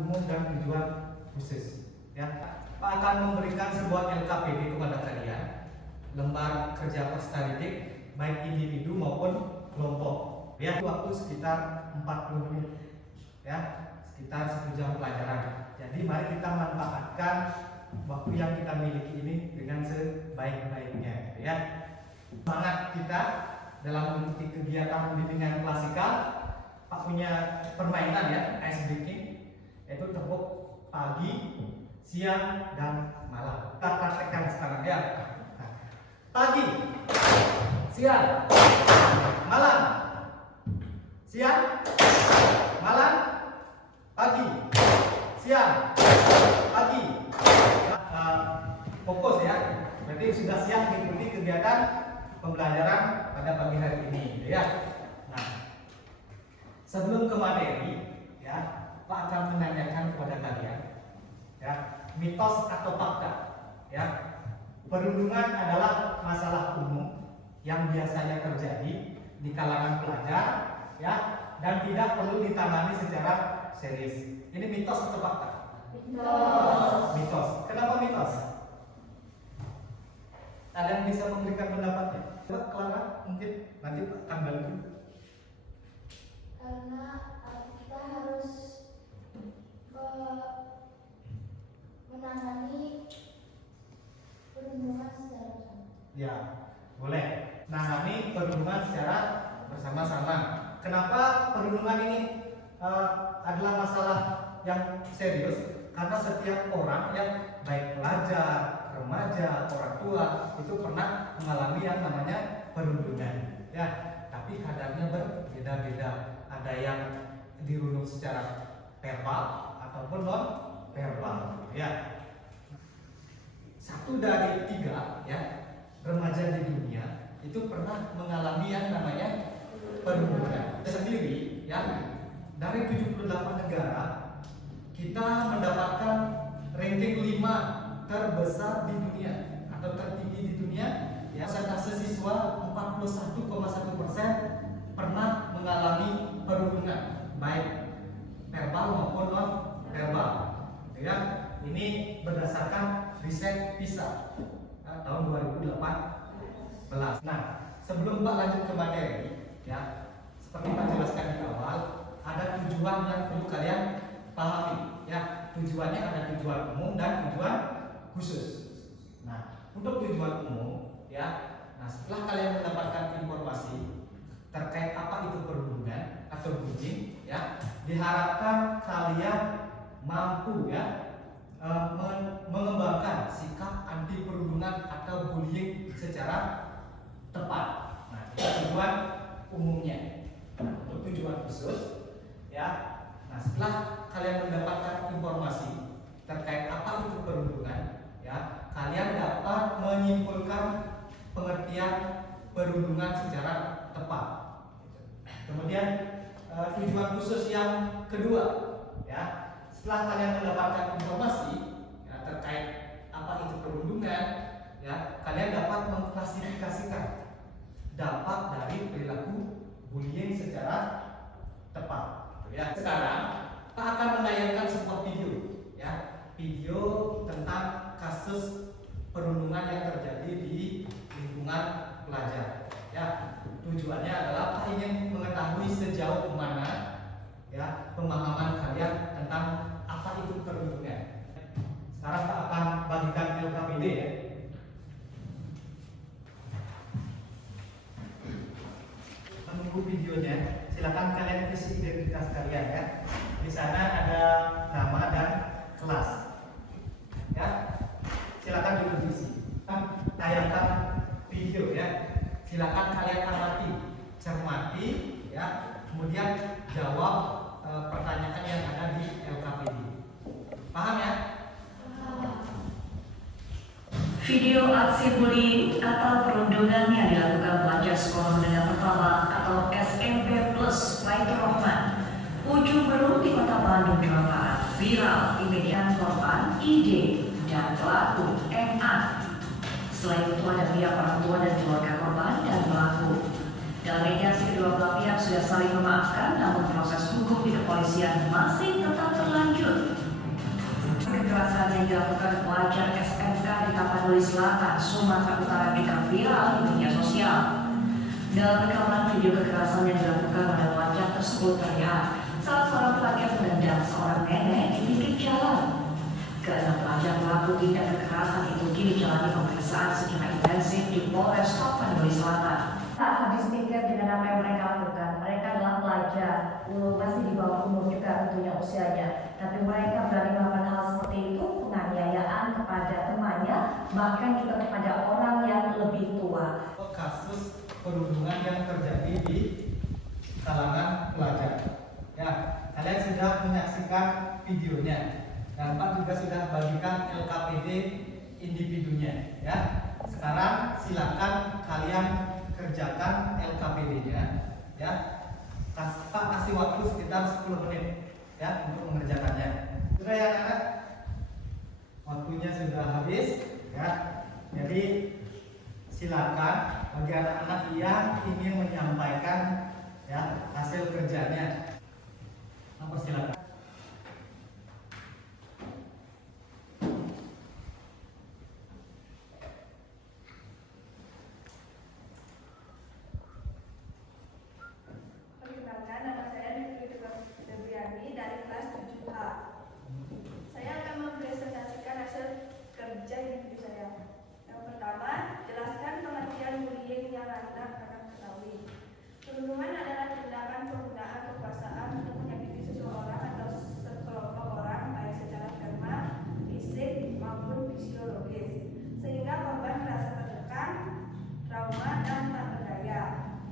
umum dan tujuan khusus. Ya, Pak akan memberikan sebuah LKPD kepada kalian, lembar kerja peserta didik, baik individu maupun kelompok. Ya, waktu sekitar 40 menit. Ya, sekitar 1 jam pelajaran. Jadi mari kita manfaatkan waktu yang kita miliki ini dengan sebaik-baiknya. Ya, semangat kita dalam mengikuti kegiatan bimbingan klasikal. Pak punya permainan ya, ice breaking, yaitu tepuk pagi, siang, dan malam. Kita praktekkan sekarang ya. Pagi, siang, malam, siang, malam, pagi, siang, pagi. Fokus ya. Berarti sudah siap mengikuti kegiatan pembelajaran pada pagi hari ini, ya. Nah, sebelum ke materi, ya, Pak akan menanyakan kepada kalian, ya, mitos atau fakta, ya. Perundungan adalah masalah umum yang biasanya terjadi di kalangan pelajar, ya, dan tidak perlu ditangani secara serius. Ini mitos atau fakta? Mitos. Mitos. Kenapa mitos? Kalian bisa memberikan pendapatnya. Coba Clara, mungkin nanti akan bantu. Karena kita harus menangani perundungan secara bersama. Ya, boleh. Menangani perundungan secara bersama-sama. Kenapa perundungan ini adalah masalah yang serius? Karena setiap orang yang baik pelajar, remaja, orang tua itu pernah mengalami yang namanya perundungan. Ya, tapi kadarnya berbeda-beda. Ada yang dirundung secara verbal ataupun non verbal. Ya, 1 dari 3 ya remaja di dunia itu pernah mengalami yang namanya perundungan. Sendiri ya, dari 78 negara kita mendapatkan ranking 5 terbesar di dunia atau tertinggi di dunia. Ya, persentase siswa 41,1% pernah mengalami perundungan, baik verbal maupun non verbal. Ya, ini berdasarkan riset PISA tahun 2018. Nah, sebelum Pak lanjut ke materi, ya, seperti Pak jelaskan di awal, ada tujuan yang perlu kalian pahami. Ya, tujuannya ada tujuan umum dan tujuan khusus. Nah, untuk tujuan umum, ya, nah setelah kalian mendapatkan informasi terkait apa itu perundungan atau bullying, ya, diharapkan kalian mampu ya mengembangkan sikap anti perundungan atau bullying secara tepat. Nah, itu tujuan umumnya. Untuk tujuan khusus, ya, nah setelah kalian mendapatkan informasi terkait apa itu perundungan, ya, kalian dapat menyimpulkan pengertian perundungan secara tepat. Kemudian tujuan khusus yang kedua, ya, setelah kalian mendapatkan informasi ya, terkait apa itu perundungan, ya, kalian dapat mengklasifikasikan dampak dari perilaku bullying secara tepat. Ya, sekarang Pak akan menayangkan sebuah video, ya, video tentang kasus perundungan yang terjadi di lingkungan pelajar. Ya, tujuannya adalah Pak ingin mengetahui sejauh mana ya pemahaman kalian tentang apa itu perundungan. Sekarang Pak akan bagikan LKPD ya. Menunggu videonya, silakan kalian isi identitas kalian ya. Di sana ada nama dan kelas. Ya, silakan diisi. Tayangkan video ya. Silakan kalian amati, cermati ya. Kemudian jawab pertanyaan yang ada di LKPD. Paham ya? Video aksi bullying atau perundungan yang dilakukan pelajar sekolah menengah pertama atau SMP Plus Baitur Rahman Ujung Berung di Kota Bandung, Jawa Barat viral di media. Korban ID dan pelaku MA. Selain itu ada pihak orang tua dan keluarga korban dan pelaku. Dalam mediasi kedua belah pihak sudah saling memaafkan, namun proses hukum di kepolisian masih tetap berlanjut. Kekerasan yang dilakukan pelajar SMK di Tapanuli Selatan, Sumatera Utara viral di media sosial. Dalam rekaman video kekerasan yang dilakukan oleh pelajar tersebut terlihat salah seorang pelajar menendang seorang nenek di pinggir jalan. Keenam pelajar pelaku tindak kekerasan itu kini jalani pemeriksaan secara intensif di Polres Tapanuli Selatan. Tak habis pikir dengan apa yang mereka lakukan. Mereka adalah pelajar, masih di bawah umur juga tentunya usianya. Tapi mereka berani melakukan hal seperti itu, penganiayaan kepada temannya, bahkan juga kepada orang yang lebih tua. Kasus perundungan yang terjadi di kalangan pelajar. Ya, kalian sudah menyaksikan videonya. Dan Pak juga sudah bagikan LKPD individunya. Ya, sekarang silakan kalian kerjakan LKPD-nya, ya. Pak kasih waktu sekitar 10 menit, ya, untuk mengerjakannya. Sudah ya, anak? Waktunya sudah habis, ya. Jadi silakan bagi anak-anak yang ingin menyampaikan, ya, hasil kerjanya. Silakan. Nama saya Debriani dari kelas 7H. Saya akan mempresentasikan hasil kerja individu saya. Yang pertama, jelaskan pengertian bullying yang anak ketahui. Perundungan adalah tindakan penggunaan kekuasaan untuk menyakiti seseorang atau sekelompok orang, baik secara verbal, fisik maupun fisiologis, sehingga korban merasa tertekan, trauma, dan tak berdaya.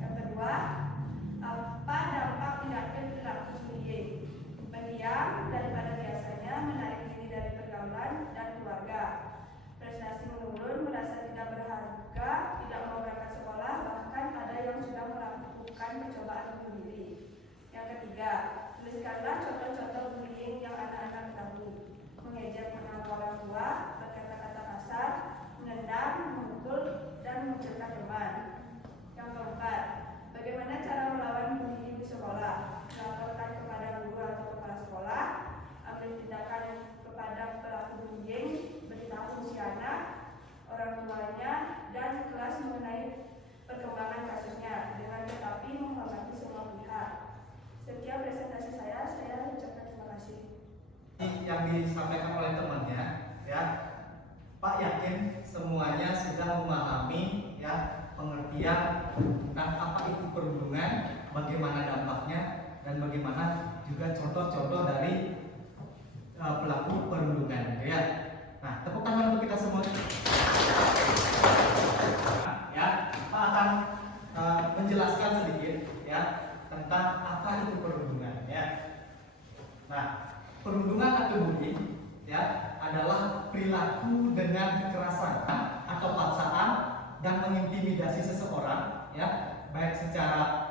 Yang kedua, apa dampak negatif perilaku bullying? Pendiam daripada biasanya, menarik diri dari pergaulan dan keluarga, prestasi menurun, merasa tidak berharga, tidak mau berangkat sekolah, bahkan ada yang sudah melakukan percobaan bunuh diri. Yang ketiga, tuliskanlah contoh-contoh bullying yang anak-anak tahu: mengejek mengenal orang tua, berkata-kata kasar, menendang, memukul, dan mencerca teman. Yang keempat, bagaimana cara melawan bullying di sekolah? Laporkan kepada guru atau kepala sekolah, ambil tindakan kepada pelaku bullying, beritahu si anak, orang tuanya, dan kelas mengenai perkembangan kasusnya, dengan tetapi menghormati semua pihak. Sekian presentasi saya ucapkan terima kasih. Yang disampaikan oleh temannya, ya, Pak yakin semuanya sudah memahami, ya, pengertian tentang apa itu perundungan, bagaimana dampaknya, dan bagaimana juga contoh-contoh dari pelaku perundungan, ya. Nah, tepuk tangan untuk kita semua. Ya, Pak akan menjelaskan sedikit, ya, tentang apa itu perundungan, ya. Nah, perundungan atau bullying, ya, adalah perilaku dengan kekerasan atau paksaan dan mengintimidasi seseorang, ya, baik secara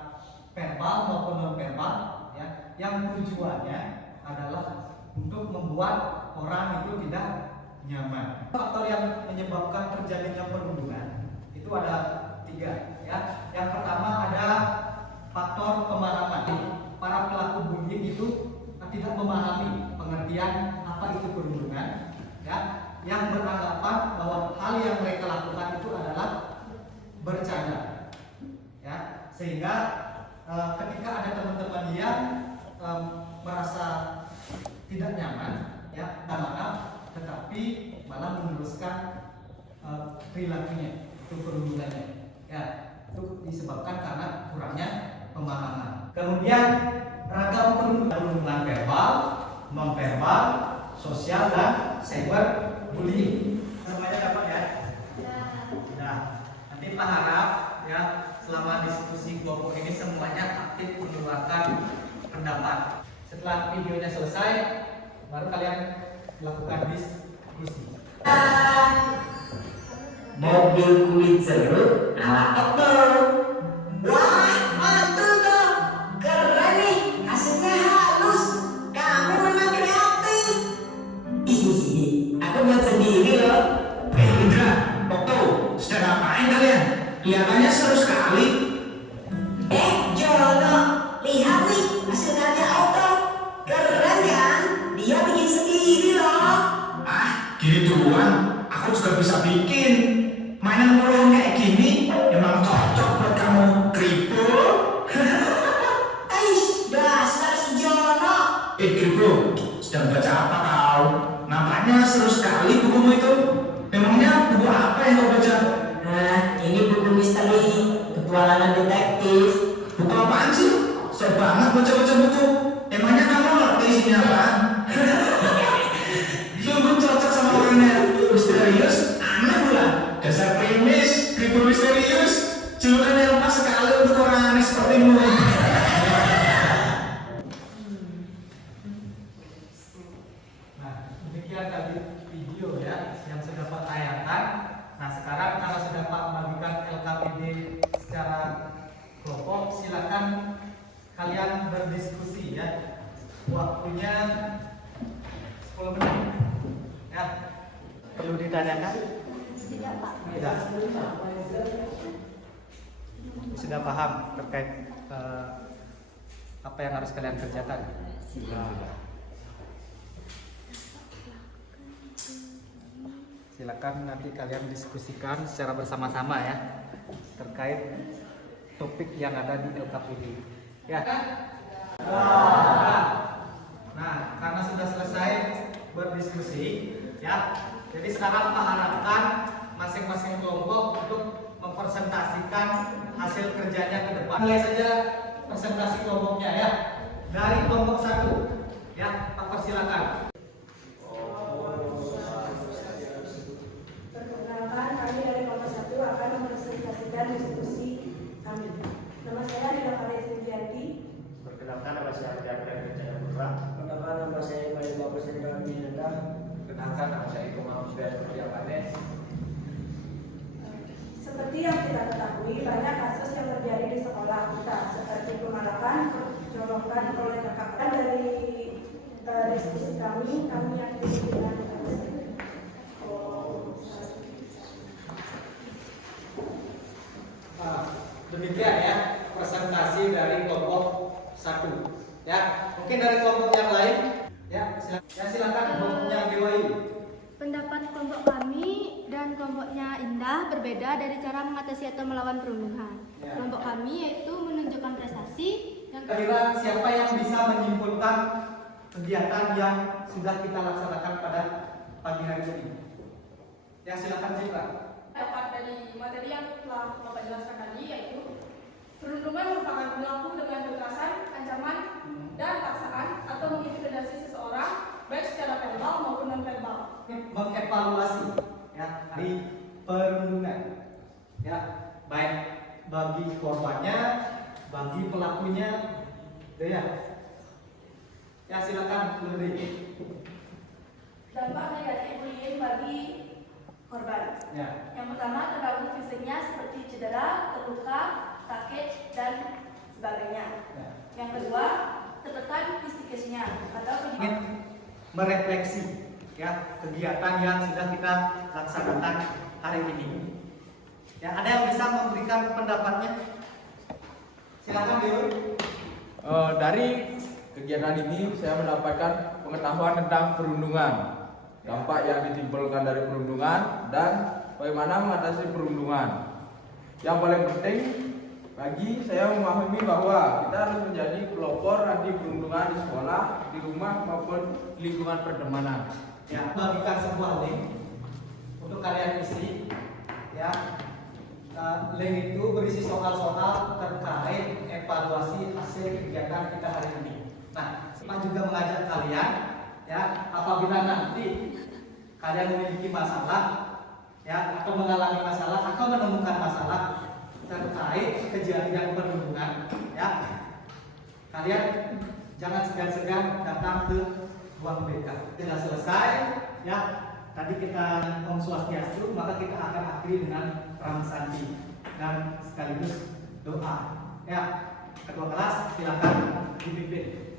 verbal maupun non verbal, ya, yang tujuannya adalah untuk membuat orang itu tidak nyaman. Faktor yang menyebabkan terjadinya perundungan itu ada 3, ya. Yang pertama ada faktor pemahaman. Para pelaku bullying itu tidak memahami pengertian apa itu perundungan, ya, yang beranggapan bahwa hal yang mereka lakukan itu adalah bercanda, ya, sehingga ketika ada teman-teman yang merasa tidak nyaman, ya, maaf, tetapi malah meneruskan perilakunya, itu perundungannya, ya, itu disebabkan karena kurangnya pemahaman. Kemudian ragam perundungan verbal, non verbal, sosial, dan cyber bullying. Semuanya dapat, ya? Nah, nanti Pak harap, ya, selama diskusi kelompok ini semuanya aktif mengeluarkan pendapat. Setelah videonya selesai, baru kalian melakukan diskusi. Mobil kulit jeruk ala Okto. Wah, mantul dong. Keren nih, hasilnya halus. Kamu memang kreatif. Ih, aku buat sendiri loh. Indra, Okto, sedang ngapain kalian? Kelihatannya seru sekali. usah bikin. Mainan murahan kayak gini emang cocok buat kamu, Kribo. Ais, dasar si Jono. Kribo, sedang baca apa kau? Nampaknya seru sekali bukumu itu. Memangnya buku apa yang kau baca? Nah, ini buku misteri, petualangan detektif. Buku apaan sih? Sok banget baca-baca buku. Emangnya kamu ngerti isinya apa? Sungguh cocok sama orangnya. Misterius, aneh pula. Dasar primis, Kribo misterius. Julukan yang pas sekali untuk orang aneh sepertimu. Nah, demikian tadi video ya yang sudah Pak tayangkan. Nah, sekarang kalau sudah Pak membagikan LKPD secara kelompok, silakan kalian berdiskusi ya. Waktunya 10 menit. Ya. Perlu ditanyakan? Tidak, Pak. Tidak. Sudah paham terkait apa yang harus kalian kerjakan? Silakan nanti kalian diskusikan secara bersama-sama ya terkait topik yang ada di LKPD. Ya. Nah, karena sudah selesai berdiskusi, ya. Jadi sekarang Pak harapkan masing-masing kelompok untuk mempresentasikan hasil kerjanya ke depan. Mulai saja presentasi kelompoknya ya. Dari kelompok 1, ya, Pak persilakan. Perkenalkan, kami dari kelompok 1 akan mempresentasikan diskusi kami. Nama saya adalah Maria Sintianti. Perkenalkan, nama saya Ardian Kerjaya Putra. Perkenalkan, nama saya Ibrahim Bapak Sendal Minanda. Perkenalkan, nama saya Iko Mahmudiyah Kurniawane. Seperti yang kita ketahui, banyak kasus yang terjadi di sekolah kita, seperti pemalakan, penjorokan oleh kakak. Dari diskusi kami yakini dengan Demikian ya presentasi dari kelompok 1. Ya, mungkin dari kelompok yang lain, ya silakan kelompoknya Dewayu. Pendapat kelompok kami dan kelompoknya Indah berbeda dari cara mengatasi atau melawan perundungan. Ya. Kelompok kami yaitu menunjukkan prestasi yang Kira siapa yang bisa menyimpulkan kegiatan yang sudah kita laksanakan pada pagi hari ini? Ya, silakan Citra. Dapat dari materi yang telah Bapak jelaskan tadi, yaitu perundungan merupakan perilaku dengan kekerasan, ancaman, dan paksaan atau mengintimidasi seseorang baik secara verbal maupun non verbal. Mengevaluasi ya dari perundungan ya, baik bagi korbannya, bagi pelakunya, ya. Ya, silakan Ludi. Dampak negatif bullying bagi korban. Ya. Yang pertama, terganggu fisiknya seperti cedera, terluka, sakit, dan sebagainya. Ya. Yang kedua, tertekan psikisnya atau Ingin merefleksi ya kegiatan yang sudah kita laksanakan hari ini. Ya, ada yang bisa memberikan pendapatnya? Silakan dulu. Dari kegiatan ini saya mendapatkan pengetahuan tentang perundungan, dampak yang ditimbulkan dari perundungan, dan bagaimana mengatasi perundungan. Yang paling penting bagi saya memahami bahwa kita harus menjadi pelopor anti perundungan di sekolah, di rumah maupun lingkungan pertemanan. Ya, bagikan sebuah link untuk kalian isi. Ya, link itu berisi soal-soal terkait evaluasi hasil kegiatan kita hari ini. Nah, Pak juga mengajak kalian, ya, apabila nanti kalian memiliki masalah, ya, atau mengalami masalah atau menemukan masalah terkait kejadian perundungan, ya, kalian jangan segan-segan datang ke ruang BK. Sudah selesai, ya. Tadi kita Om Swastiastu, maka kita akan akhiri dengan Pramsandi dan sekaligus doa. Ya, ketua kelas silakan dipimpin.